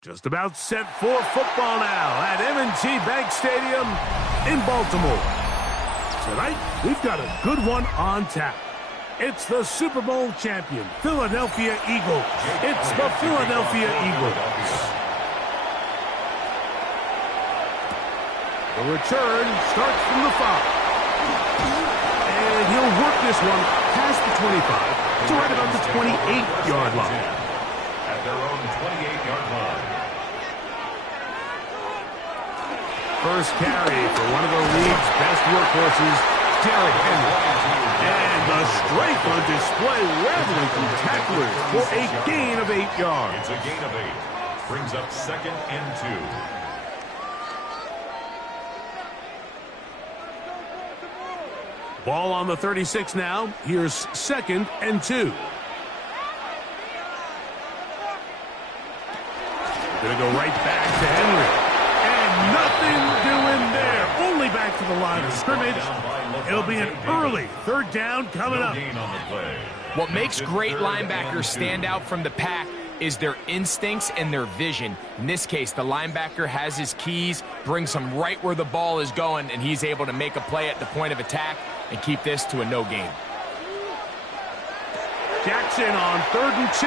Just about set for football now at M&T Bank Stadium in Baltimore. Tonight, we've got a good one on tap. It's the Super Bowl champion, Philadelphia Eagles. It's the Philadelphia Eagles. The return starts from the 5. And he'll work this one past the 25 to right about the 28-yard line. At their own 28-yard line. First carry for one of the league's best workhorses, Derrick Henry. And the strength on display, rattling through tacklers for a gain of 8 yards. It's a gain of 8. Brings up 2nd and 2. Ball on the 36 now. Here's 2nd and 2. Going to go right back to Henry. And nothing doing there. Only back to the line of scrimmage. It'll be an early 3rd down coming up. What makes great linebackers stand out from the pack is their instincts and their vision. In this case, the linebacker has his keys, brings him right where the ball is going, and he's able to make a play at the point of attack and keep this to a no gain. Jackson on 3rd and 2.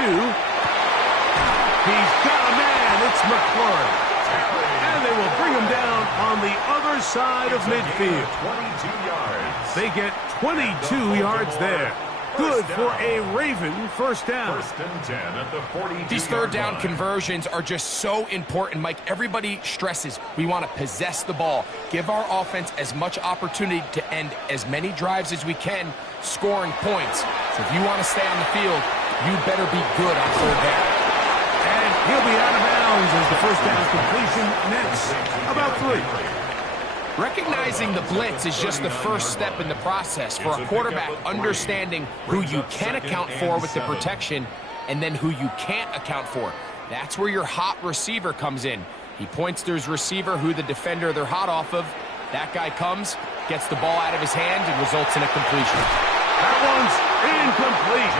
He's got a man. It's McLaurin. And they will bring him down on the other side of midfield. 22 yards. They get 22 yards there. Good for a Raven first down. 1st and 10 at the 42-yard These 3rd down line. conversions are just so important, Mike. Everybody stresses we want to possess the ball, give our offense as much opportunity to end as many drives as we can, scoring points. So if you want to stay on the field, you better be good on 3rd down. And he'll be out of bounds as the first down completion nets about 3. Recognizing the blitz is just the first step in the process for a quarterback understanding who you can account for with the protection and then who you can't account for. That's where your hot receiver comes in. He points to his receiver who the defender they're hot off of. That guy comes, gets the ball out of his hand, and results in a completion. That one's incomplete.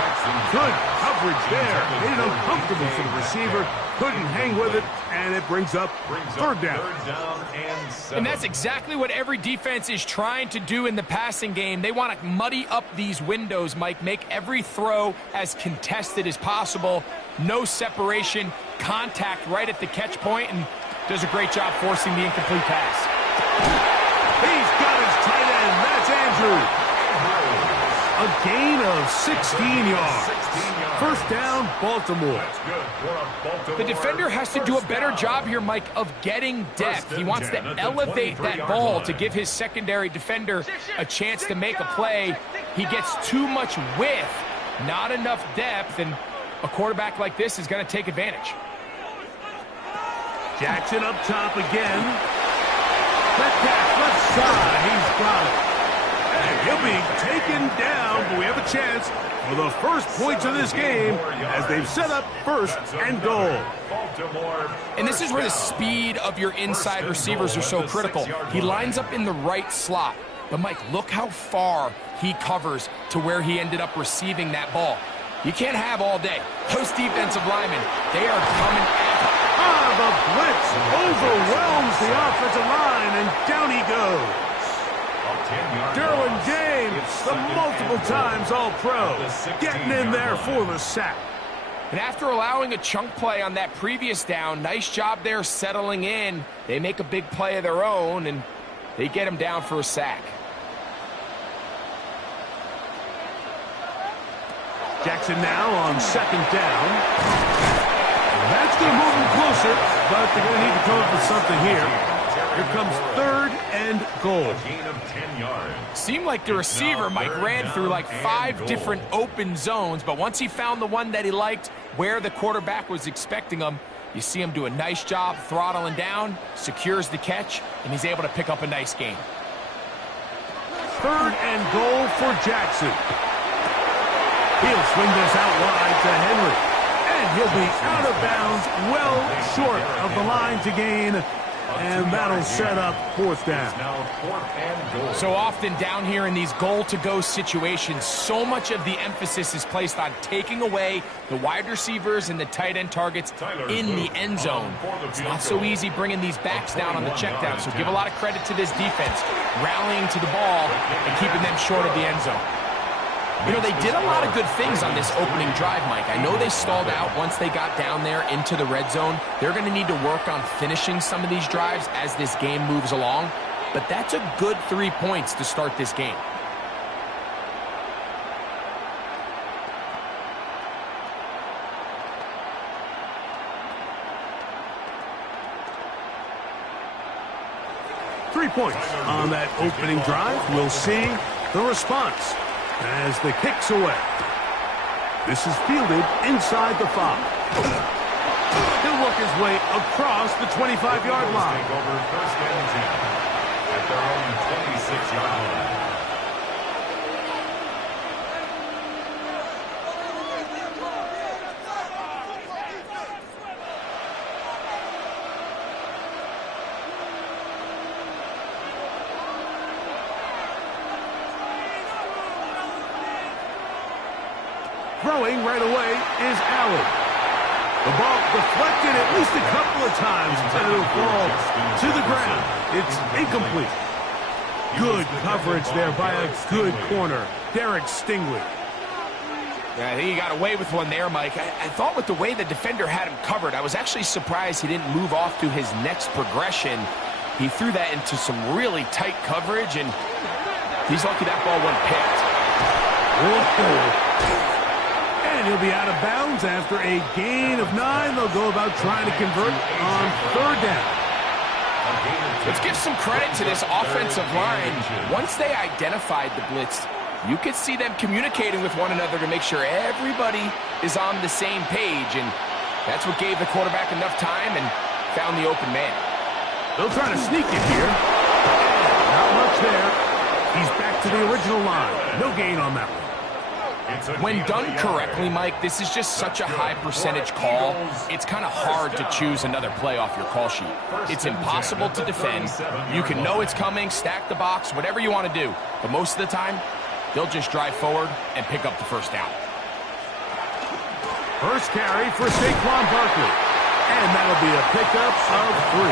Good coverage there. Made it uncomfortable for the receiver. Couldn't hang with it, and it brings up 3rd down. 3rd down and 7. And that's exactly what every defense is trying to do in the passing game. They want to muddy up these windows, Mike, make every throw as contested as possible. No separation, contact right at the catch point, and does a great job forcing the incomplete pass. He's got his tight end. That's Andrews. A gain of 16 yards. 1st down, Baltimore. That's good for a Baltimore. The defender has to do a better job here, Mike, of getting depth. He wants to elevate that ball to give his secondary defender a chance to make a play. He gets too much width, not enough depth, and a quarterback like this is going to take advantage. Jackson up top again. Metcalf left side. He's got it. And he'll be taken down, but we have a chance for the first points of this game as they've set up 1st and goal. And this is where the speed of your inside receivers are so critical. He lines up in the right slot. But, Mike, look how far he covers to where he ended up receiving that ball. You can't have all day. Those defensive linemen, they are coming at him. The blitz overwhelms the offensive line, and down he goes. Derwin James, the multiple times All-Pro, getting in there for the sack. And after allowing a chunk play on that previous down, nice job there settling in. They make a big play of their own, and they get him down for a sack. Jackson now on 2nd down. That's going to move them closer, but they're going to need to come up with something here. Here comes 3rd and goal. Gain of 10 yards. Seemed like the receiver, Mike, ran through like 5 different open zones, but once he found the one that he liked, where the quarterback was expecting him, you see him do a nice job throttling down, secures the catch, and he's able to pick up a nice gain. 3rd and goal for Jackson. He'll swing this out wide to Henry. And he'll be out of bounds, well short of the line to gain and that'll set up fourth down. Now 4th and goal. So often down here in these goal-to-go situations, so much of the emphasis is placed on taking away the wide receivers and the tight end targets in the end zone. It's not so easy bringing these backs down on the check down, so give a lot of credit to this defense, rallying to the ball and keeping them short of the end zone. You know, they did a lot of good things on this opening drive, Mike. I know they stalled out once they got down there into the red zone. They're going to need to work on finishing some of these drives as this game moves along. But that's a good 3 points to start this game. Three points on that opening drive. We'll see the response as the kick's away. This is fielded inside the 5. He'll work his way across the 25-yard line. Take over 1st and 10 at their own 26-yard line. Throwing right away is Allen. The ball deflected at least a couple of times, and it'll fall to the ground. It's incomplete. Good coverage there by a good corner, Derek Stingley. Yeah, I think he got away with one there, Mike. I thought with the way the defender had him covered, I was actually surprised he didn't move off to his next progression. He threw that into some really tight coverage, and he's lucky that ball wasn't picked. Whoa. And he'll be out of bounds after a gain of 9. They'll go about trying to convert on 3rd down. Let's give some credit to this offensive line. Once they identified the blitz, you could see them communicating with one another to make sure everybody is on the same page, and that's what gave the quarterback enough time and found the open man. They'll try to sneak it here. Not much there. He's back to the original line. No gain on that one. When done correctly, Mike, this is just such a high percentage call. It's kind of hard to choose another play off your call sheet. It's impossible to defend. You can know it's coming, stack the box, whatever you want to do. But most of the time, they'll just drive forward and pick up the first down. First carry for Saquon Barkley. And that'll be a pickup of 3.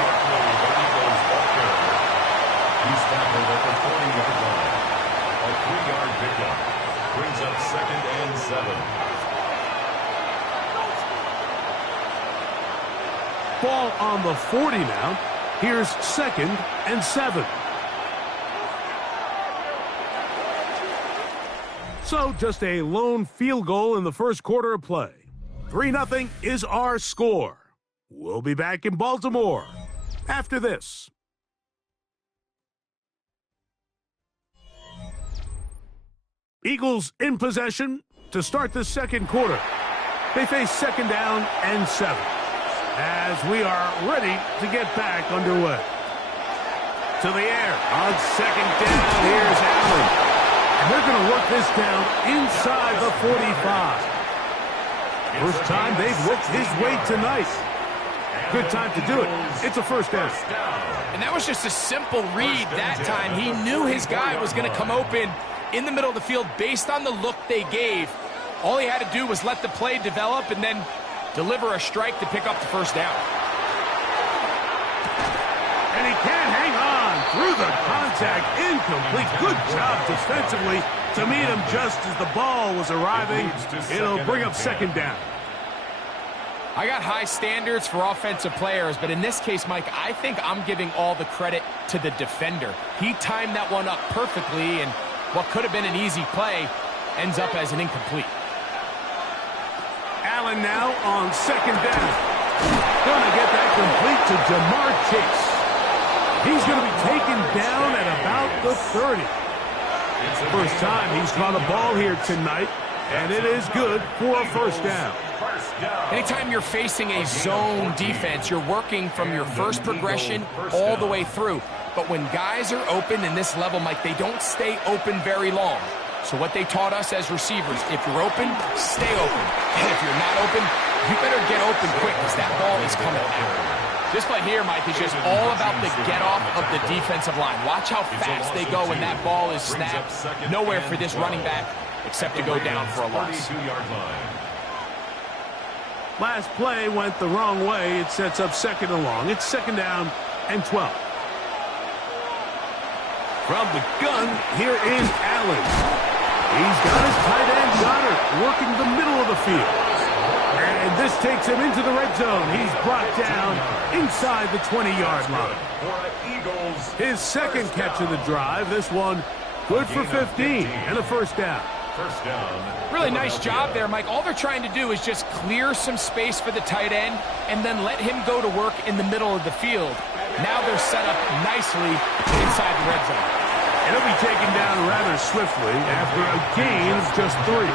He's tackled at the 40-yard line. A 3-yard pickup. Brings up 2nd and 7. Ball on the 40 now. Here's 2nd and 7. So just a lone field goal in the first quarter of play. 3-0 is our score. We'll be back in Baltimore after this. Eagles in possession to start the second quarter. They face 2nd down and 7 as we are ready to get back underway. To the air on 2nd down. Here's Allen. And they're going to work this down inside the 45. First time they've worked his way tonight. Good time to do it. It's a first down. And that was just a simple read that time. He knew his guy was going to come open in the middle of the field based on the look they gave. All he had to do was let the play develop and then deliver a strike to pick up the first down. And he can't hang on through the contact. Incomplete. Good job defensively to meet him just as the ball was arriving. It'll bring up 2nd down. I got high standards for offensive players, but in this case, Mike, I think I'm giving all the credit to the defender. He timed that one up perfectly, and what could have been an easy play ends up as an incomplete. Allen now on 2nd down. Gonna get that complete to Jamar Chase. He's gonna be taken down at about the 30. First time he's caught a ball here tonight, and it is good for a first down. Anytime you're facing a zone defense, you're working from your first progression all the way through. But when guys are open in this level, Mike, they don't stay open very long. So what they taught us as receivers, if you're open, stay open. And if you're not open, you better get open quick because that ball is coming out. This play here, Mike, is just all about the get-off of the defensive line. Watch how fast they go when that ball is snapped. Nowhere for this running back except to go down for a loss. Last play went the wrong way. It sets up second and long. It's second down and 12. From the gun, here is Allen. He's got his tight end, Goddard, working the middle of the field. And this takes him into the red zone. He's brought down inside the 20-yard line. His second catch of the drive. This one good for 15 and a first down. Really nice job there, Mike. All they're trying to do is just clear some space for the tight end and then let him go to work in the middle of the field. Now they're set up nicely inside the red zone. And he'll be taken down rather swiftly after a gain of just 3.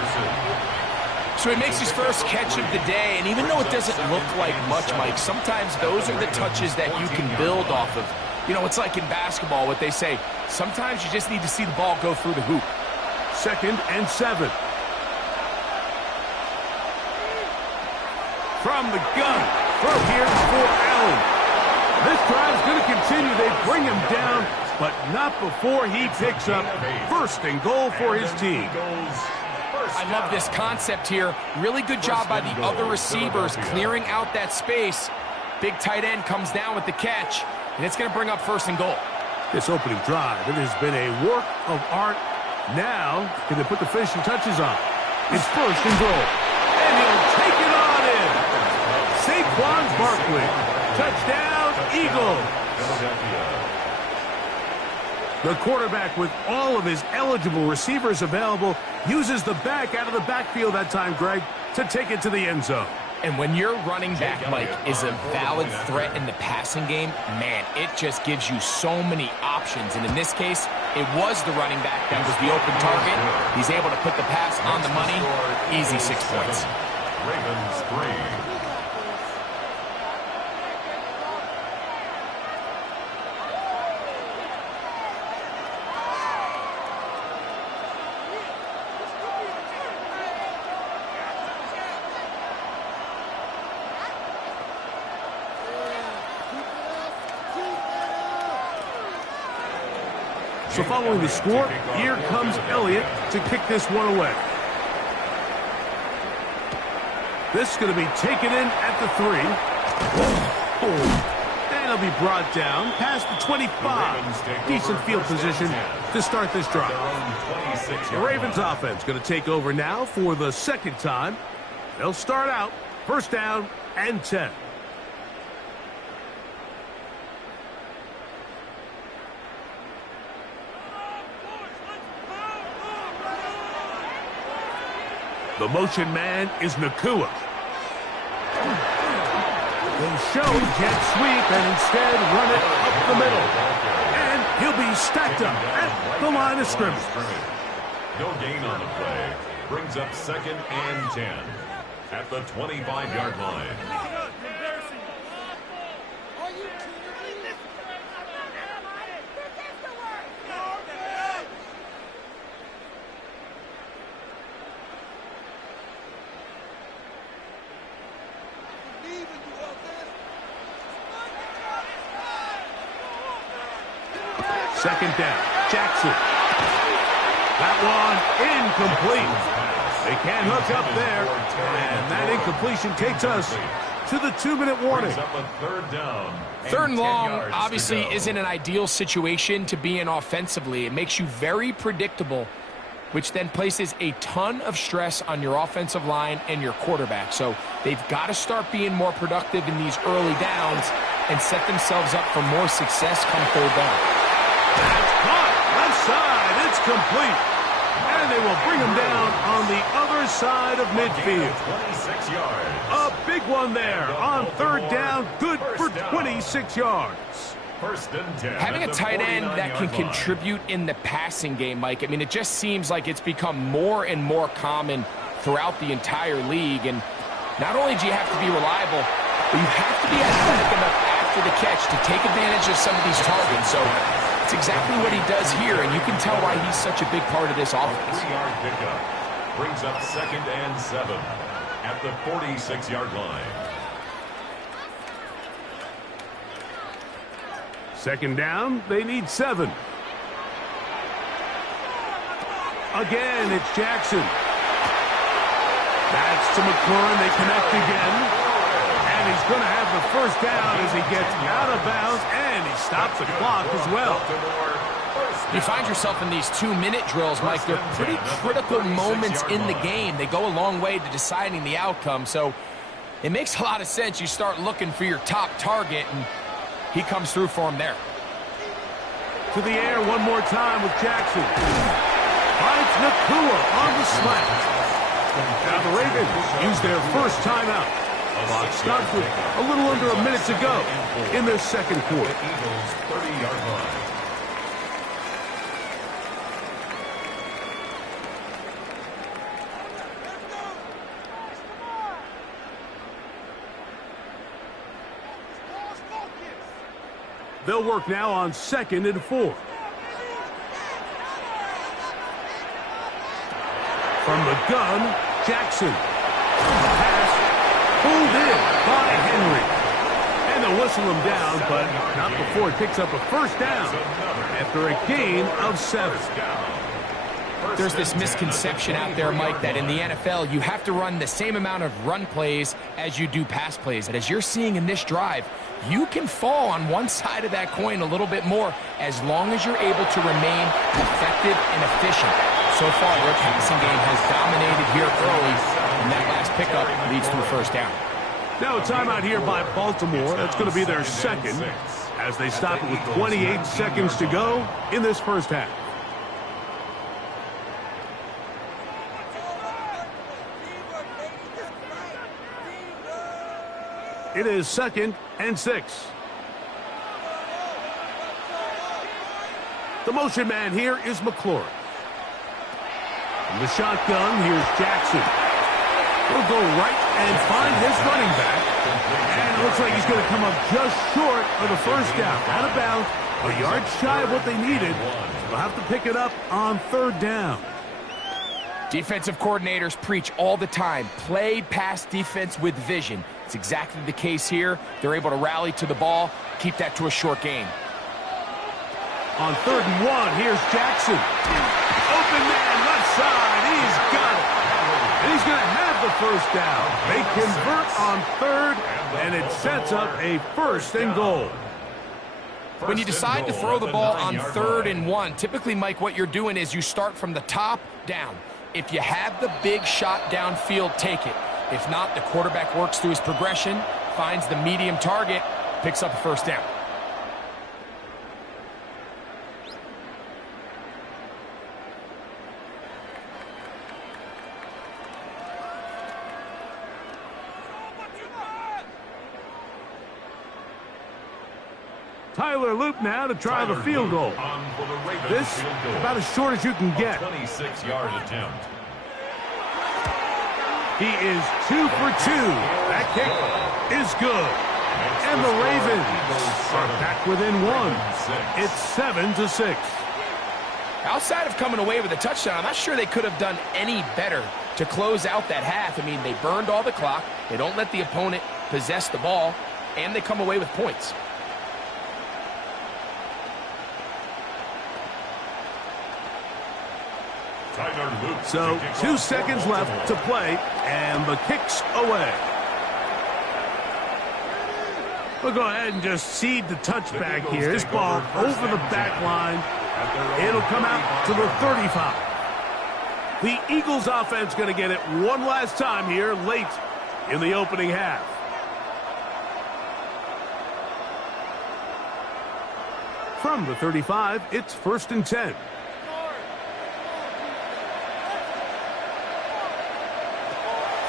So he makes his first catch of the day, and even though it doesn't look like much, Mike, sometimes those are the touches that you can build off of. You know, it's like in basketball, what they say, sometimes you just need to see the ball go through the hoop. Second and 7. From the gun, throw here for Allen. This drive's going to continue. They bring him down, but not before he picks up first and goal for his team. I love this concept here. Really good job by the other receivers clearing out that space. Big tight end comes down with the catch, and it's going to bring up first and goal. This opening drive, it has been a work of art. Now, can they put the finishing touches on? It's first and goal. And he'll take it on in. Saquon Barkley. Touchdown, Eagles. The quarterback, with all of his eligible receivers available, uses the back out of the backfield that time, Greg, to take it to the end zone. And when your running back, Mike, is a valid threat in the passing game, man, it just gives you so many options. And in this case, it was the running back that was the open target. He's able to put the pass on the money. Easy 6 points. Ravens 3. So following the score, here comes Elliott to kick this one away. This is going to be taken in at the 3. And he'll be brought down past the 25. Decent field position to start this drive. The Ravens offense going to take over now for the second time. They'll start out first down and 10. The motion man is Nakua. They'll show jet sweep and instead run it up the middle. And he'll be stacked up at the line of scrimmage. No gain on the play. Brings up second and 10 at the 25-yard line. Second down, Jackson. That one incomplete. They can't hook up there. And that incompletion takes us to the 2-minute warning. Third and long obviously isn't an ideal situation to be in offensively. It makes you very predictable, which then places a ton of stress on your offensive line and your quarterback. So they've got to start being more productive in these early downs and set themselves up for more success come third down. That's caught. Left side. It's complete. And they will bring him down on the other side of midfield. 26 yards. A big one there on third down. Good for 26 yards. First and 10. Having a tight end that can contribute in the passing game, Mike, I mean, it just seems like it's become more and more common throughout the entire league. And not only do you have to be reliable, but you have to be athletic enough after the catch to take advantage of some of these targets. So it's exactly what he does here, and you can tell why he's such a big part of this offense. 3-yard pickup brings up second and 7 at the 46-yard line. Second down, they need 7. Again, it's Jackson. That's to McLaurin. They connect again. And he's going to have the first down as he gets out of bounds, and he stops the clock as well. You find yourself in these 2-minute drills, Mike. They're pretty critical moments in the game. They go a long way to deciding the outcome, so it makes a lot of sense. You start looking for your top target, and he comes through for him there. To the air one more time with Jackson. Finds Nacua on the slant. Now the Ravens use their first timeout. Clock stops with a little under a minute to go in their second quarter. Eagles 30-yard line. They'll work now on 2nd and 4. From the gun, Jackson. The pass pulled in by Henry. And they'll whistle him down, but not before he picks up a first down after a gain of 7. There's this misconception out there, Mike, that in the NFL you have to run the same amount of run plays as you do pass plays. And as you're seeing in this drive, you can fall on one side of that coin a little bit more as long as you're able to remain effective and efficient. So far, their passing game has dominated here early, and that last pickup leads to a first down. Now a timeout here by Baltimore. That's going to be their second as they stop it with 28 seconds to go in this first half. It is 2nd and 6. The motion man here is McLaurin. From the shotgun, here's Jackson. He'll go right and find his running back. And it looks like he's going to come up just short of the first down. Out of bounds, a yard shy of what they needed. They'll have to pick it up on 3rd down. Defensive coordinators preach all the time, play pass defense with vision. It's exactly the case here. They're able to rally to the ball, keep that to a short gain. On 3rd and 1, here's Jackson. Open man, left side, he's got it. And he's going to have the first down. They convert on 3rd, and it sets up a 1st and goal. When you decide to throw the ball on 3rd and 1, typically, Mike, what you're doing is you start from the top down. If you have the big shot downfield, take it. If not, the quarterback works through his progression, finds the medium target, picks up a first down. Tyler Loop now to try the field goal. This about as short as you can get. 26-yard attempt. He is 2 for 2. That kick is good. And the Ravens are back within 1. It's 7-6. Outside of coming away with a touchdown, I'm not sure they could have done any better to close out that half. I mean, they burned all the clock. They don't let the opponent possess the ball, and they come away with points. So 2 seconds left to play, and the kick's away. We'll go ahead and just cede the touchback here. This ball over the back line. It'll come out to the 35. The Eagles offense going to get it one last time here late in the opening half. From the 35, it's 1st and 10.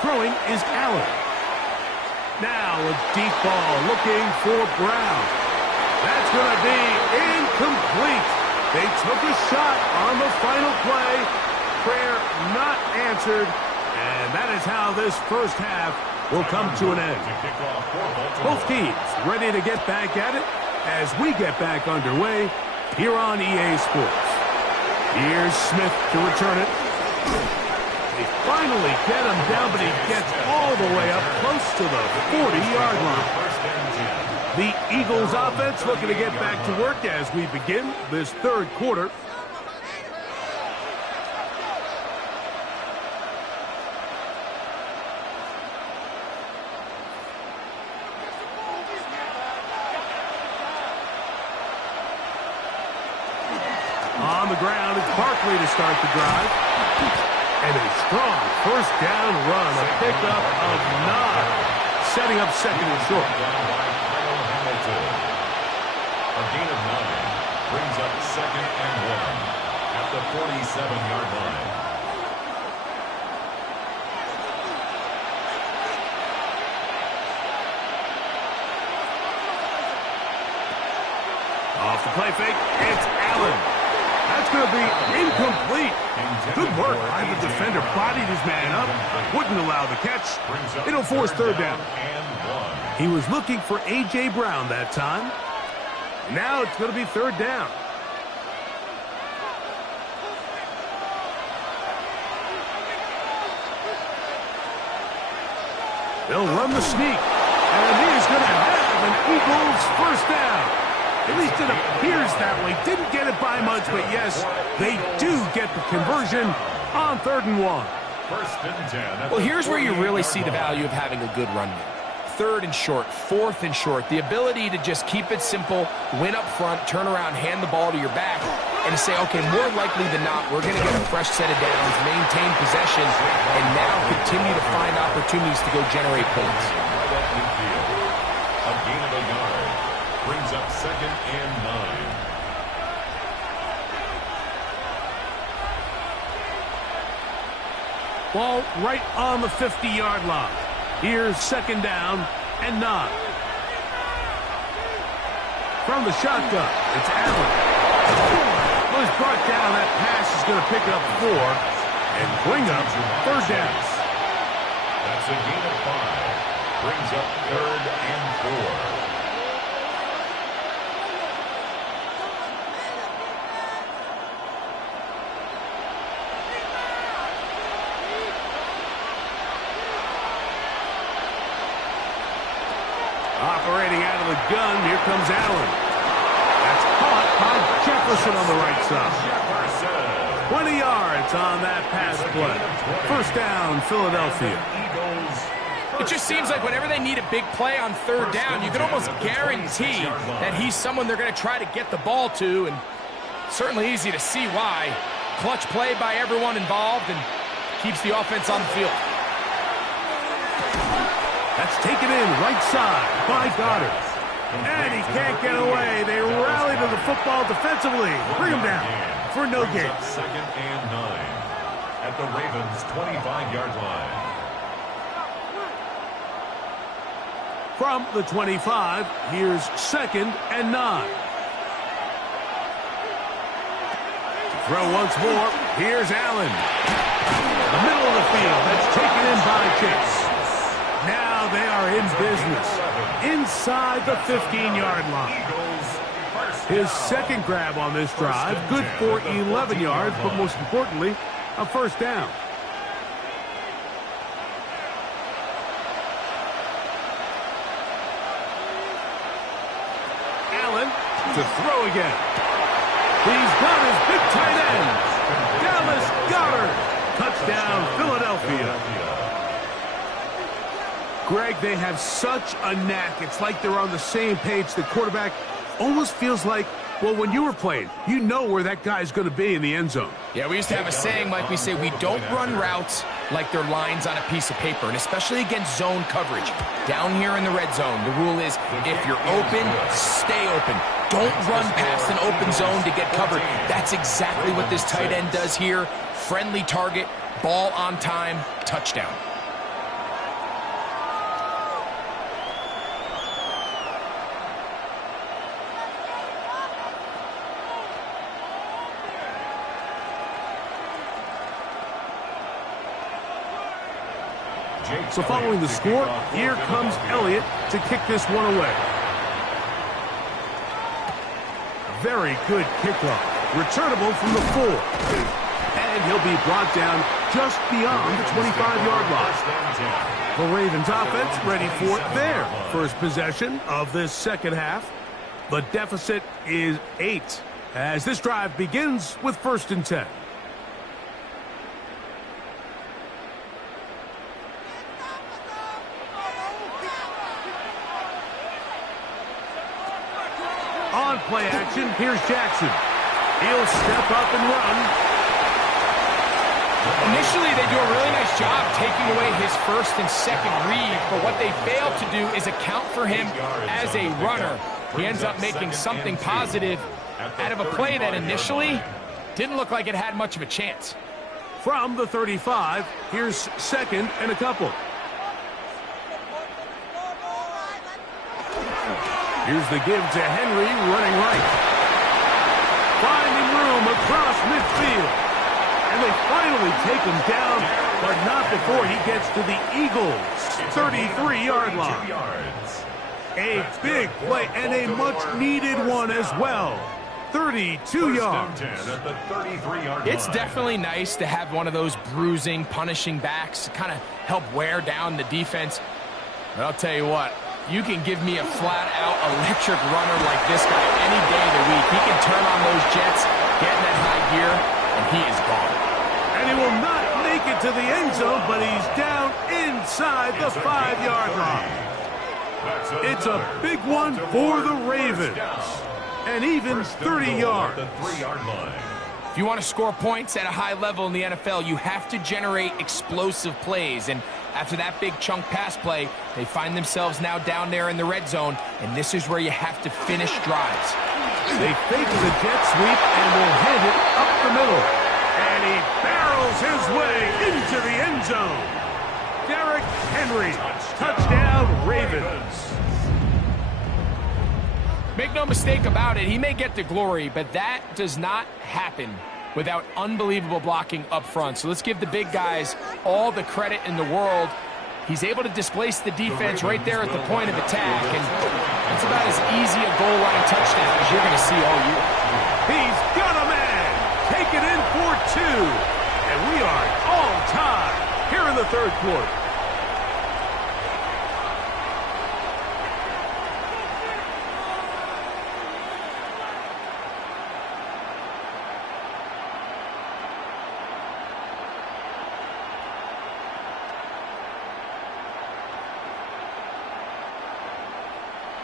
Throwing is Allen. Now a deep ball looking for Brown. That's going to be incomplete. They took a shot on the final play. Prayer not answered. And that is how this first half will come to an end. Both teams ready to get back at it as we get back underway here on EA Sports. Here's Smith to return it. They finally get him down, but he gets all the way up close to the 40-yard line. The Eagles offense looking to get back to work as we begin this third quarter. On the ground, it's Barkley to start the drive. And a strong first down run, a pickup of 9, setting up second and short. A gain of 9 brings up second and 1 at the 47-yard line. Off the play fake, it's Allen. That's going to be incomplete. Good work by the defender. Bodied his man up. Wouldn't allow the catch. It'll force third down. He was looking for A.J. Brown that time. Now it's going to be third down. They'll run the sneak. And he's going to have an Eagles first down. At least it appears that way. Didn't get it by much, but yes, they do get the conversion on 3rd and 1. First and 10. Well, here's where you really see the value of having a good run game. 3rd and short, 4th and short. The ability to just keep it simple, win up front, turn around, hand the ball to your back, and to say, okay, more likely than not, we're going to get a fresh set of downs, maintain possession, and now continue to find opportunities to go generate points. A gain of a yard brings up second and 9. Ball right on the 50-yard line. Here's second down and 9. From the shotgun, it's Allen. Well, he's brought down. That pass is going to pick up 4 and bring up third down. That's a gain of 5. Brings up 3rd and 4. Operating out of the gun, here comes Allen. That's caught by Jefferson on the right side. 20 yards on that pass play. First down, Philadelphia. It just seems like whenever they need a big play on 3rd down, you can almost guarantee that he's someone they're going to try to get the ball to, and certainly easy to see why. Clutch play by everyone involved and keeps the offense on the field. That's taken in right side by Goddard. And he can't get away. They rally to the football defensively. Bring him down for no gain. Second and 9 at the Ravens' 25-yard line. From the 25, here's second and 9. To throw once more, here's Allen. The middle of the field, that's taken in by Chase. Now they are in business inside the 15-yard line. His second grab on this drive, good for 11 yards, but most importantly, a first down. Allen to throw again. He's got his big tight end, Dallas Goedert. Touchdown, Philadelphia. Greg, they have such a knack. It's like they're on the same page. The quarterback almost feels like, well, when you were playing, you know where that guy's going to be in the end zone. Yeah, we used to have a saying, Mike, we say we don't run routes like they're lines on a piece of paper, and especially against zone coverage. Down here in the red zone, the rule is if you're open, stay open. Don't run past an open zone to get covered. That's exactly what this tight end does here. Friendly target, ball on time, touchdown. So following the score, here comes Elliott to kick this one away. Very good kickoff. Returnable from the 4. And he'll be brought down just beyond the 25-yard line. The Ravens offense ready for their first possession of this second half. The deficit is 8 as this drive begins with 1st and 10. On play action, here's Jackson. He'll step up and run. Initially, they do a really nice job taking away his first and second read, but what they fail to do is account for him as a runner. He ends up making something positive out of a play that initially didn't look like it had much of a chance. From the 35, here's 2nd and a couple. Here's the give to Henry running right. Finding room across midfield. And they finally take him down, but not before he gets to the Eagles' 33-yard line. A big play and a much-needed one as well. 32 yards. It's definitely nice to have one of those bruising, punishing backs to kind of help wear down the defense. But I'll tell you what, you can give me a flat-out electric runner like this guy any day of the week. He can turn on those jets, get in that high gear, and he is gone. And he will not make it to the end zone, but he's down inside the 5-yard line. It's a big one for the Ravens. And even 30 yards. If you want to score points at a high level in the NFL, you have to generate explosive plays. And after that big chunk pass play, they find themselves now down there in the red zone, and this is where you have to finish drives. They fake the jet sweep and will hand it up the middle. And he barrels his way into the end zone. Derrick Henry, touchdown Ravens. Make no mistake about it, he may get the glory, but that does not happen without unbelievable blocking up front. So let's give the big guys all the credit in the world. He's able to displace the defense right there at the point of attack, and it's about as easy a goal line touchdown as you're going to see all year. He's got a man. Take it in for 2. And we are all tied here in the third quarter.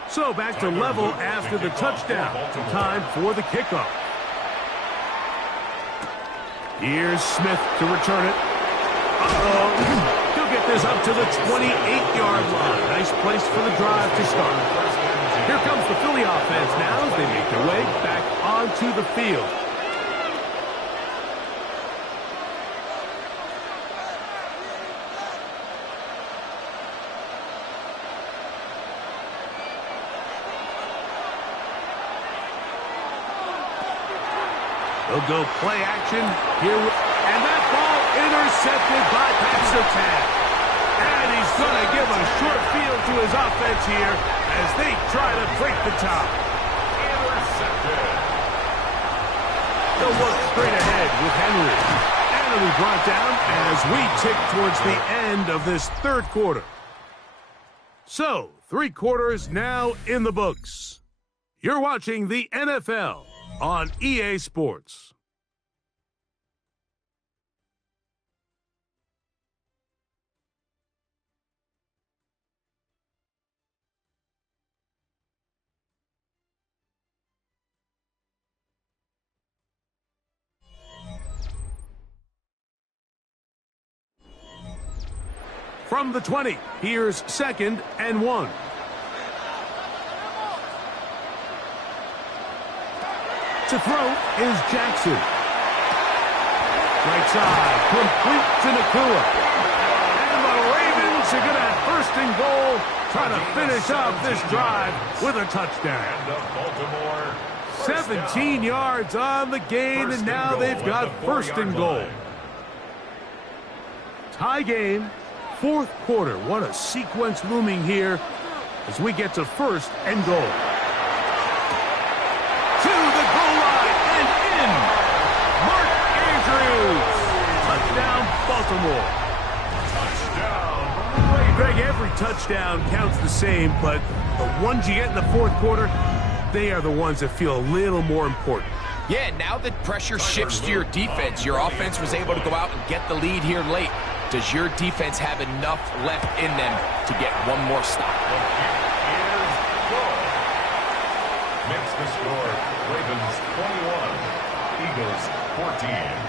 So back to level after the touchdown. Time for the kickoff. Here's Smith to return it. He'll get this up to the 28-yard line. Nice place for the drive to start. Here comes the Philly offense now as they make their way back onto the field. They'll go play action here, and that ball intercepted by Pat Surtain. And he's going to give a short field to his offense here as they try to break the tie. Intercepted. They'll look straight ahead with Henry. And it'll be brought down as we tick towards the end of this third quarter. So, 3 quarters now in the books. You're watching the NFL on EA Sports. From the 20, here's 2nd and 1. To throw is Jackson. Right side, complete to Nacua. And the Ravens are going to have 1st and goal, trying to finish off this drive with a touchdown. 17 yards on the gain, and now they've got 1st and goal. Tie game, 4th quarter. What a sequence looming here as we get to 1st and goal. Touchdown, Baltimore. Touchdown, Ravens. Greg, every touchdown counts the same, but the ones you get in the fourth quarter, they are the ones that feel a little more important. Yeah, now that pressure shifts to your defense, your offense was able to go out and get the lead here late. Does your defense have enough left in them to get one more stop? Makes the score Ravens 21, Eagles 14.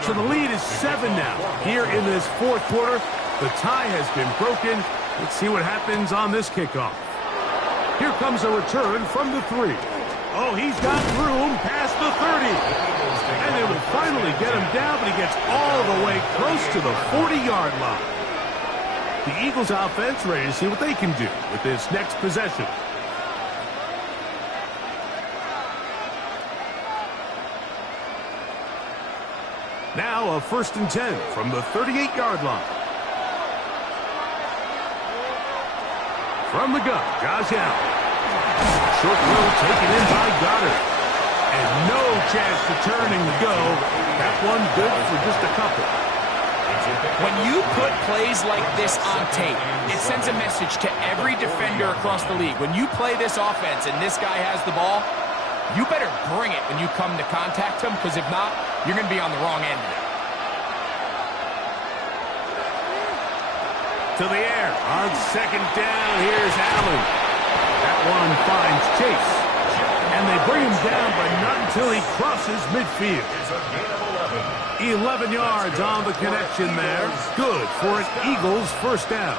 So the lead is 7 now. Here in this fourth quarter, the tie has been broken. Let's see what happens on this kickoff. Here comes a return from the 3. Oh, he's got room past the 30. And they will finally get him down, but he gets all the way close to the 40-yard line. The Eagles offense ready to see what they can do with this next possession. Now a 1st and 10 from the 38-yard line. From the gun, Josh Allen. Short throw taken in by Goddard. And no chance to turn and go. That one good for just a couple. When you put plays like this on tape, it sends a message to every defender across the league. When you play this offense and this guy has the ball, you better bring it when you come to contact him, because if not, you're going to be on the wrong end of it. To the air on 2nd down. Here's Allen. That one finds Chase. And they bring him down, but not until he crosses midfield. 11 yards on the connection there. Good for an Eagles 1st down.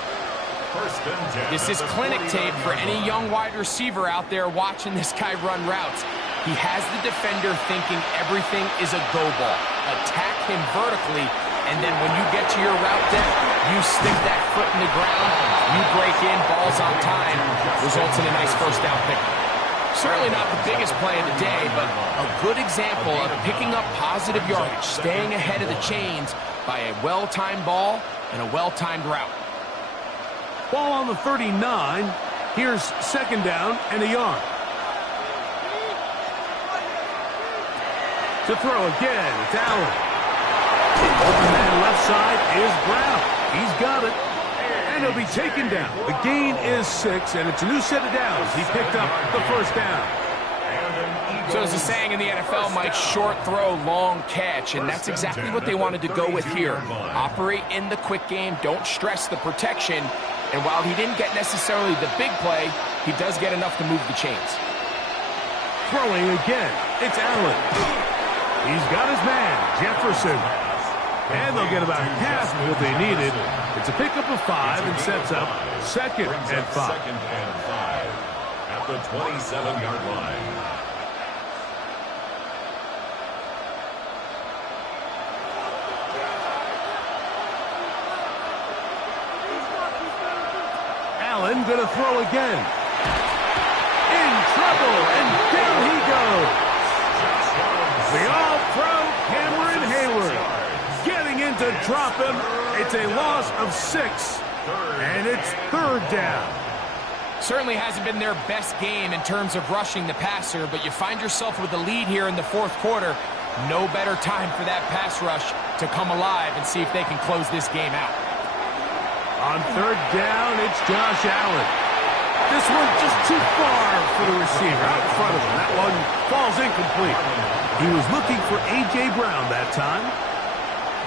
This is clinic tape for any young wide receiver out there watching this guy run routes. He has the defender thinking everything is a go ball. Attack him vertically, and then when you get to your route depth, you stick that foot in the ground, you break in, balls on time, results in a nice 1st down pick. Certainly not the biggest play of the day, but a good example of picking up positive yardage, staying ahead of the chains by a well-timed ball and a well-timed route. Ball on the 39. Here's 2nd down and a yard. To throw again, it's Allen. Open man left side is Brown. He's got it. And he'll be taken down. The gain is 6, and it's a new set of downs. He picked up the 1st down. So as the saying in the NFL, Mike, short throw, long catch, and that's exactly what they wanted to go with here. Operate in the quick game, don't stress the protection, and while he didn't get necessarily the big play, he does get enough to move the chains. Throwing again, it's Allen. He's got his man, Jefferson. And they'll get about half of what they needed. It's a pickup of 5 and sets up 2nd and 5. 2nd and 5 at the 27-yard line. Allen gonna throw again. In trouble, and down he goes. The all-pro Cameron Hayward. Getting in to drop him. It's a loss of 6, and it's 3rd down. Certainly hasn't been their best game in terms of rushing the passer, but you find yourself with the lead here in the 4th quarter. No better time for that pass rush to come alive and see if they can close this game out. On 3rd down, it's Josh Allen. This one just too far for the receiver out in front of him. That one falls incomplete. He was looking for A.J. Brown that time.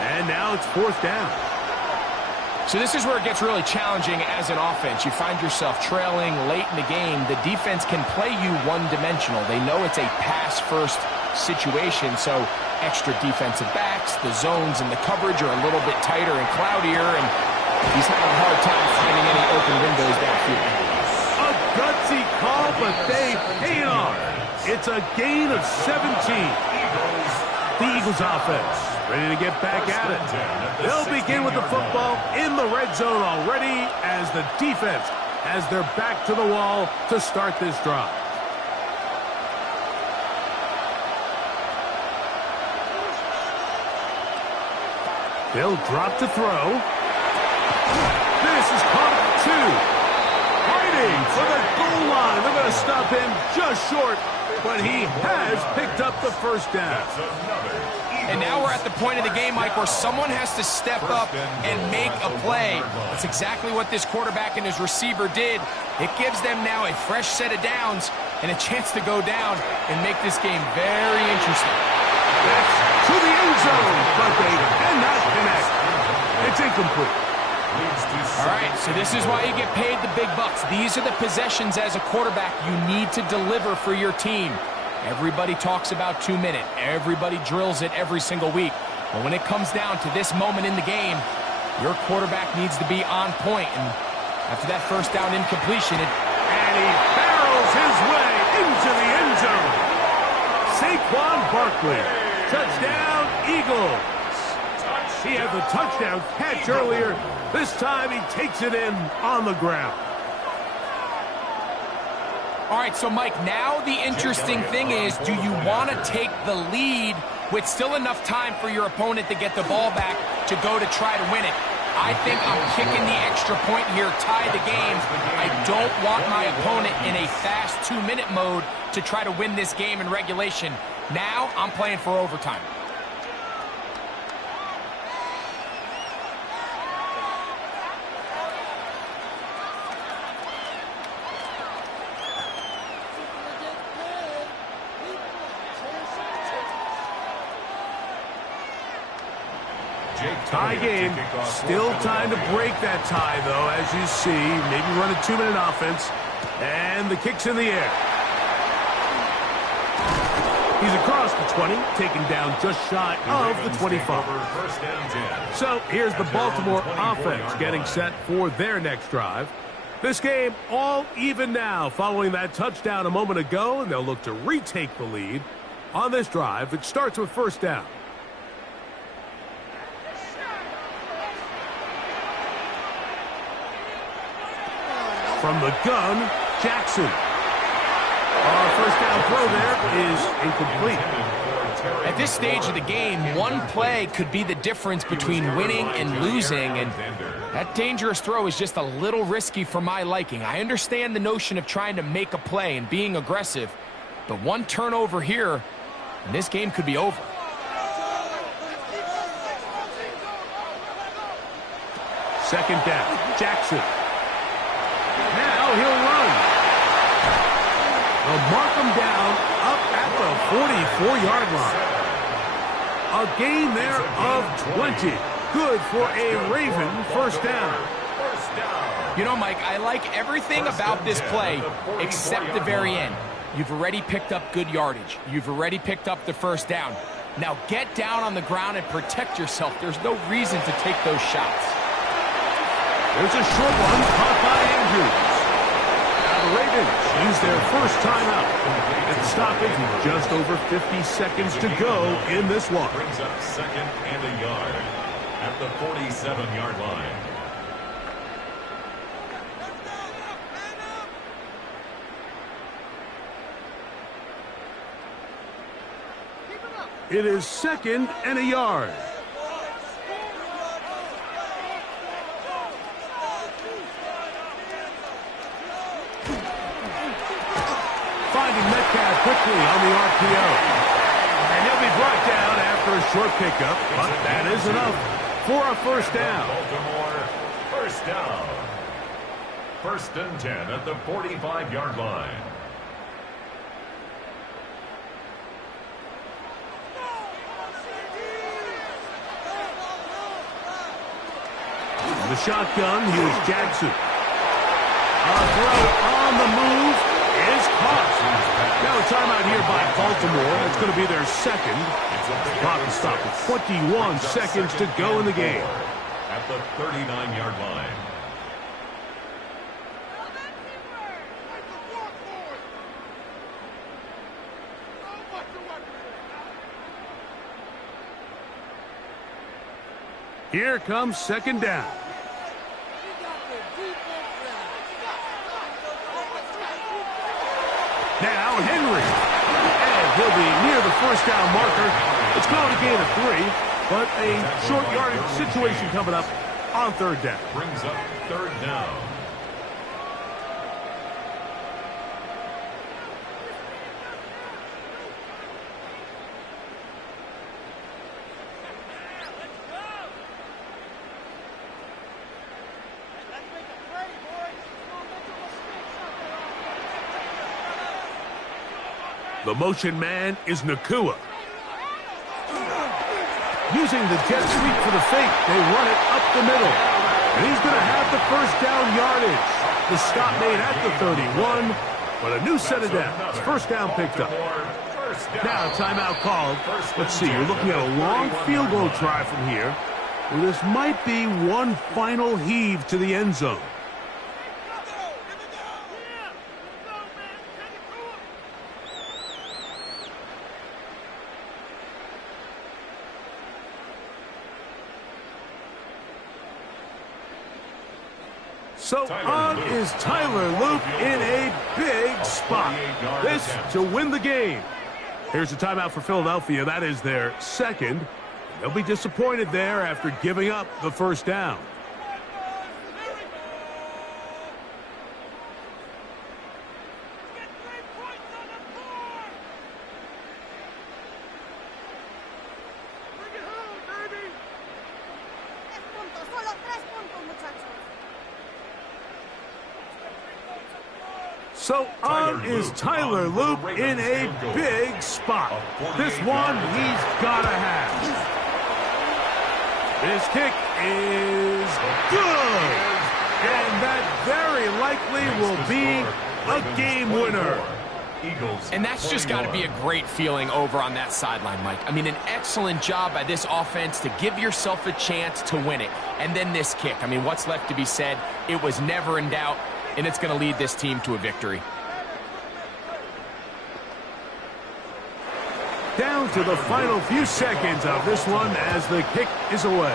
And now it's 4th down. So this is where it gets really challenging as an offense. You find yourself trailing late in the game. The defense can play you one-dimensional. They know it's a pass-first situation, so extra defensive backs, the zones and the coverage are a little bit tighter and cloudier, and he's having a hard time finding any open windows downfield. A gutsy call, but they pay it off. It's a gain of 17. The Eagles offense ready to get back at it. They'll begin with the football in the red zone already as the defense has their back to the wall to start this drive. They'll drop to throw. This is caught at 2. Fighting for the goal line. They're going to stop him just short, but he has picked up the first down. And now we're at the point of the game, Mike, where someone has to step up and make a play. That's exactly what this quarterback and his receiver did. It gives them now a fresh set of downs and a chance to go down and make this game very interesting. That's to the end zone, but they cannot connect. It's incomplete. All right, so this is why you get paid the big bucks. These are the possessions as a quarterback you need to deliver for your team. Everybody talks about 2-minute. Everybody drills it every single week. But when it comes down to this moment in the game, your quarterback needs to be on point. And after that first down incompletion, and he barrels his way into the end zone. Saquon Barkley, touchdown Eagles. He had the touchdown catch earlier. This time he takes it in on the ground. All right, so Mike, now the interesting thing is, do you want to take the lead with still enough time for your opponent to get the ball back to go to try to win it? I think I'm kicking the extra point here, tie the game. I don't want my opponent in a fast 2-minute mode to try to win this game in regulation. Now I'm playing for overtime. Tie game. Still time to break that tie, though, as you see. Maybe run a 2-minute offense. And the kick's in the air. He's across the 20, taken down just shy of the 25. So here's the Baltimore offense getting set for their next drive. This game all even now following that touchdown a moment ago, and they'll look to retake the lead on this drive. It starts with first down. From the gun, Jackson. Our first down throw there is incomplete. At this stage of the game, one play could be the difference between winning and losing, and that dangerous throw is just a little risky for my liking. I understand the notion of trying to make a play and being aggressive, but one turnover here, and this game could be over. Second down, Jackson. Now he'll run. They'll mark him down up at the 44-yard line. A gain there of 20. Good for a Raven first down. You know, Mike, I like everything about this play except the very end. You've already picked up good yardage. You've already picked up the first down. Now get down on the ground and protect yourself. There's no reason to take those shots. There's a short one caught by Andrews. Now the Ravens use their first timeout. And the stoppage with just over 50 seconds to go in this one. Brings up second and a yard at the 47-yard line. It is second and a yard. Finding Metcalf quickly on the RPO. And he'll be brought down after a short pickup, but that is enough for a first down. Baltimore, first down. First and 10 at the 45-yard line. The shotgun, here's Jackson. A throw on the move is caught. Now a timeout here by Baltimore. That's going to be their second. Clock is stopped with 21 seconds to go in the game. At the 39-yard line. Here comes second down. Now Henry. And he'll be near the first down marker. It's going to gain of 3. but a short yardage situation coming up on third down. Brings up third down. The motion man is Nacua. Using the jet sweep for the fake, they run it up the middle. And he's going to have the first down yardage. The stop made at the 31, but a new set of downs. First down picked up. Now timeout called. Let's see, you're looking at a long field goal try from here. Well, this might be one final heave to the end zone. So on is Tyler Luke in a big spot. This to win the game. Here's a timeout for Philadelphia. That is their second. They'll be disappointed there after giving up the first down. So on is Tyler Luke in a big spot. This one he's got to have. This kick is good. And that very likely will be a game winner. And that's just got to be a great feeling over on that sideline, Mike. I mean, an excellent job by this offense to give yourself a chance to win it. And then this kick. I mean, what's left to be said? It was never in doubt. And it's going to lead this team to a victory. Down to the final few seconds of this one as the kick is away.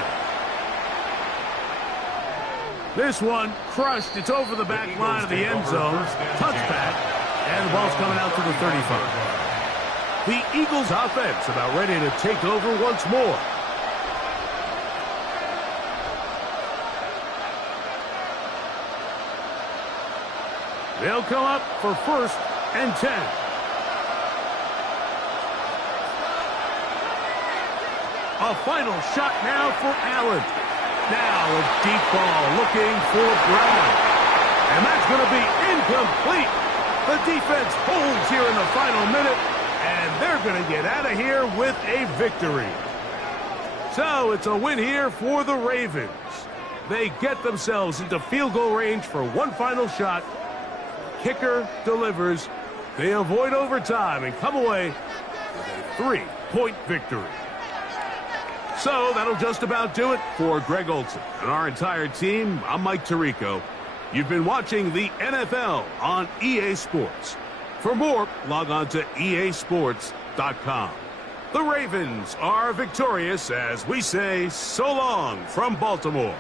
This one crushed. It's over the back line of the end zone. Touchback. And the ball's coming out to the 35. The Eagles offense about ready to take over once more. They'll come up for 1st and 10. A final shot now for Allen. Now a deep ball looking for Brown. And that's going to be incomplete. The defense holds here in the final minute, and they're going to get out of here with a victory. So it's a win here for the Ravens. They get themselves into field goal range for one final shot. Kicker delivers. They avoid overtime and come away with a 3-point victory. So that'll just about do it for Greg Olsen and our entire team. I'm Mike Tirico. You've been watching the NFL on EA Sports. For more, log on to easports.com. The Ravens are victorious as we say so long from Baltimore.